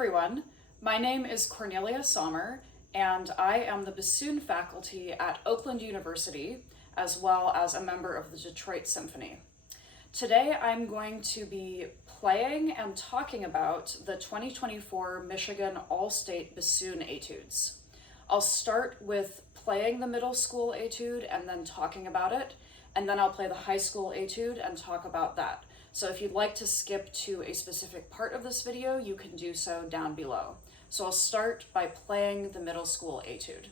everyone, my name is Cornelia Sommer, and I am the bassoon faculty at Oakland University, as well as a member of the Detroit Symphony. Today I'm going to be playing and talking about the 2024 Michigan All-State Bassoon Etudes. I'll start with playing the middle school etude and then talking about it, and then I'll play the high school etude and talk about that. So if you'd like to skip to a specific part of this video, you can do so down below. So I'll start by playing the middle school etude.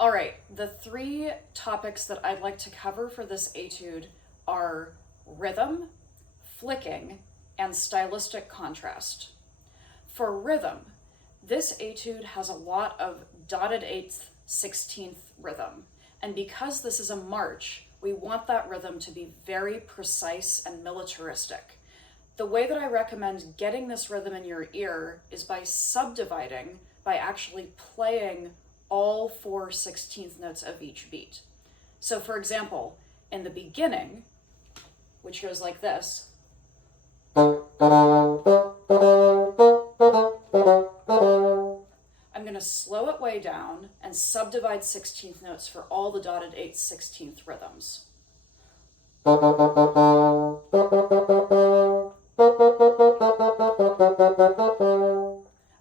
Alright, the three topics that I'd like to cover for this etude are rhythm, flicking, and stylistic contrast. For rhythm, this etude has a lot of dotted eighth, 16th rhythm, and because this is a march, we want that rhythm to be very precise and militaristic. The way that I recommend getting this rhythm in your ear is by subdividing, by actually playing all 4 16th notes of each beat. So for example, in the beginning, which goes like this, I'm going to slow it way down and subdivide 16th notes for all the dotted 8th 16th rhythms.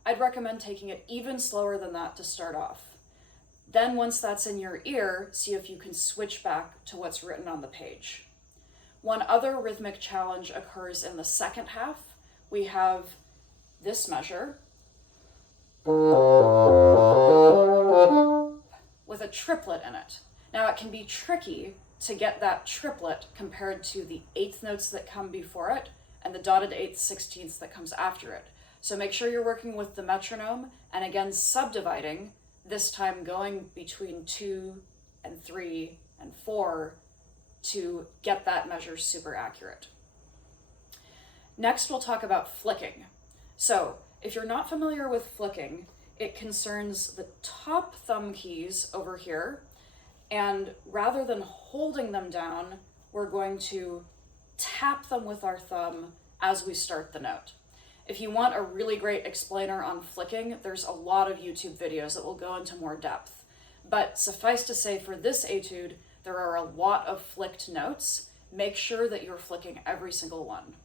I'd recommend taking it even slower than that to start off. Then once that's in your ear, see if you can switch back to what's written on the page. One other rhythmic challenge occurs in the second half. We have this measure with a triplet in it. Now it can be tricky to get that triplet compared to the 8th notes that come before it and the dotted 8th 16ths that comes after it. So make sure you're working with the metronome and again subdividing, this time going between 2 and 3 and 4 to get that measure super accurate. Next, we'll talk about flicking. So if you're not familiar with flicking, it concerns the top thumb keys over here, and rather than holding them down, we're going to tap them with our thumb as we start the note. If you want a really great explainer on flicking, there's a lot of YouTube videos that will go into more depth. But suffice to say, for this etude, there are a lot of flicked notes. Make sure that you're flicking every single one.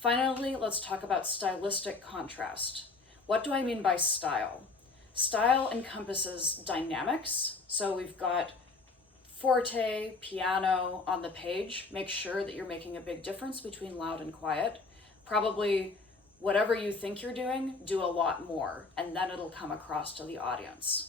Finally, let's talk about stylistic contrast. What do I mean by style? Style encompasses dynamics. So we've got forte, piano on the page. Make sure that you're making a big difference between loud and quiet. Probably whatever you think you're doing, do a lot more, and then it'll come across to the audience.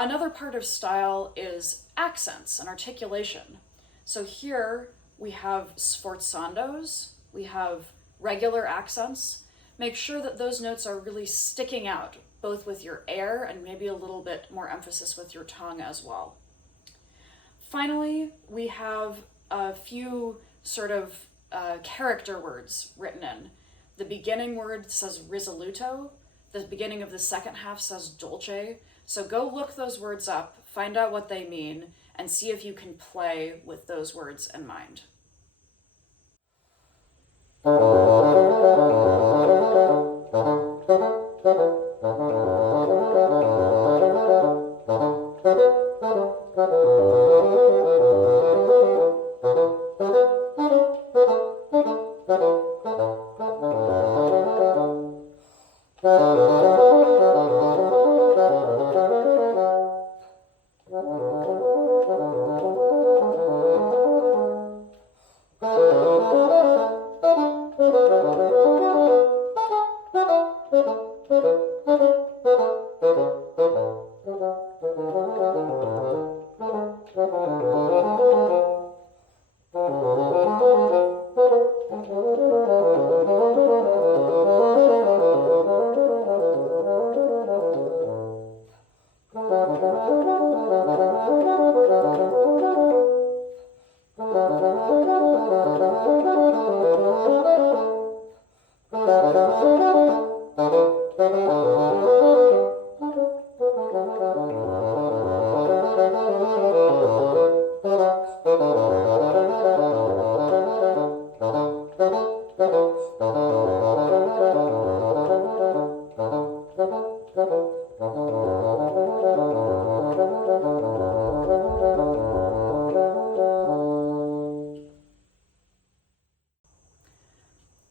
Another part of style is accents and articulation. So here we have sforzandos, we have regular accents. Make sure that those notes are really sticking out, both with your air and maybe a little bit more emphasis with your tongue as well. Finally, we have a few sort of character words written in. The beginning word says risoluto, the beginning of the second half says dolce. So go look those words up, find out what they mean, and see if you can play with those words in mind.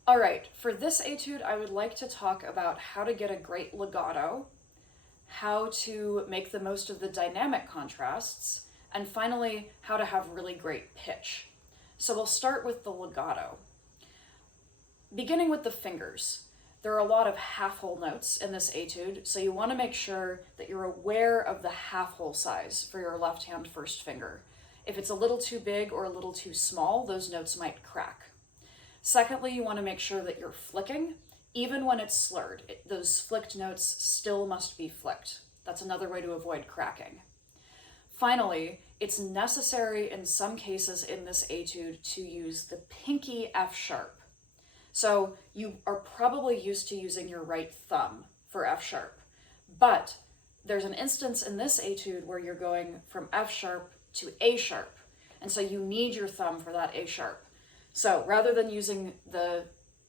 Alright, for this etude, I would like to talk about how to get a great legato, how to make the most of the dynamic contrasts, and finally, how to have really great pitch. So we'll start with the legato. Beginning with the fingers, there are a lot of half-hole notes in this etude, so you want to make sure that you're aware of the half-hole size for your left-hand first finger. If it's a little too big or a little too small, those notes might crack. Secondly, you want to make sure that you're flicking, even when it's slurred. Those flicked notes still must be flicked. That's another way to avoid cracking. Finally, it's necessary in some cases in this etude to use the pinky F sharp. So you are probably used to using your right thumb for F sharp, but there's an instance in this etude where you're going from F sharp to A sharp, and so you need your thumb for that A sharp. So rather than using the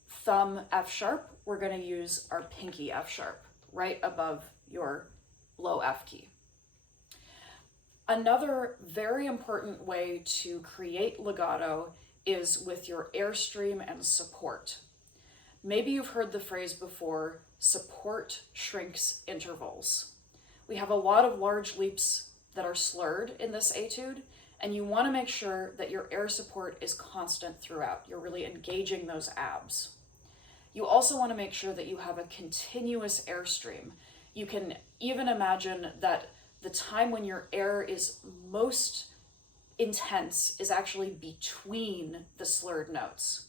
thumb F sharp, we're going to use our pinky F sharp right above your low F key. Another very important way to create legato is with your airstream and support. Maybe you've heard the phrase before, support shrinks intervals. We have a lot of large leaps that are slurred in this etude, and you want to make sure that your air support is constant throughout. You're really engaging those abs. You also want to make sure that you have a continuous airstream. You can even imagine that the time when your air is most intense is actually between the slurred notes.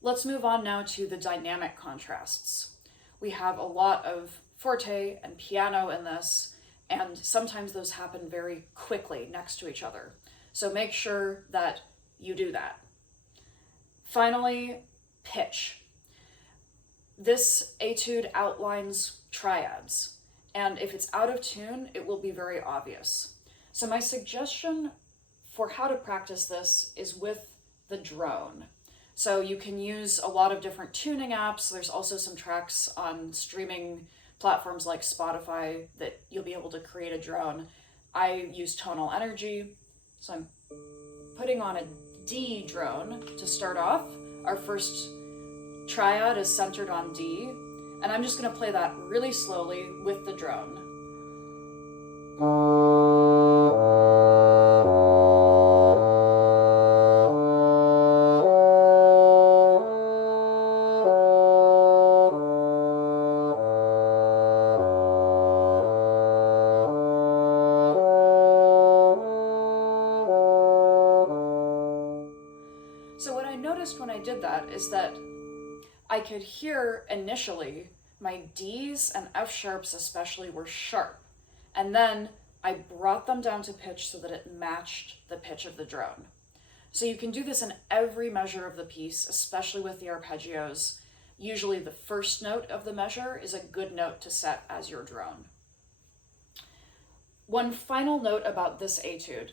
Let's move on now to the dynamic contrasts. We have a lot of forte and piano in this, and sometimes those happen very quickly next to each other. So make sure that you do that. Finally, pitch. This etude outlines triads, and if it's out of tune, it will be very obvious. So my suggestion for how to practice this is with the drone. So you can use a lot of different tuning apps. There's also some tracks on streaming platforms like Spotify that you'll be able to create a drone. I use tonal energy, so I'm putting on a D drone to start off. Our first triad is centered on D, and I'm just going to play that really slowly with the drone. noticed when I did that is that I could hear initially my Ds and F sharps especially were sharp. And then I brought them down to pitch so that it matched the pitch of the drone. So you can do this in every measure of the piece, especially with the arpeggios. Usually the first note of the measure is a good note to set as your drone. One final note about this etude.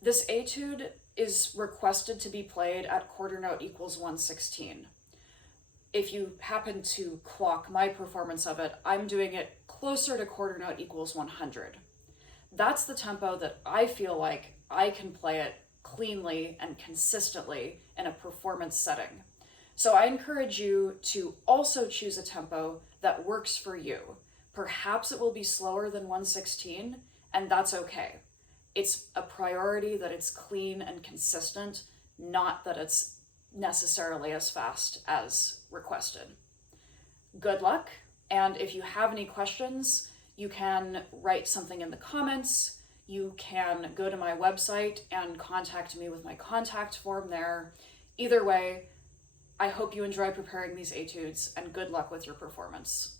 This etude is requested to be played at quarter note equals 116. If you happen to clock my performance of it, I'm doing it closer to quarter note equals 100. That's the tempo that I feel like I can play it cleanly and consistently in a performance setting. So I encourage you to also choose a tempo that works for you. Perhaps it will be slower than 116, and that's okay. It's a priority that it's clean and consistent, not that it's necessarily as fast as requested. Good luck, and if you have any questions, you can write something in the comments. You can go to my website and contact me with my contact form there. Either way, I hope you enjoy preparing these etudes, and good luck with your performance.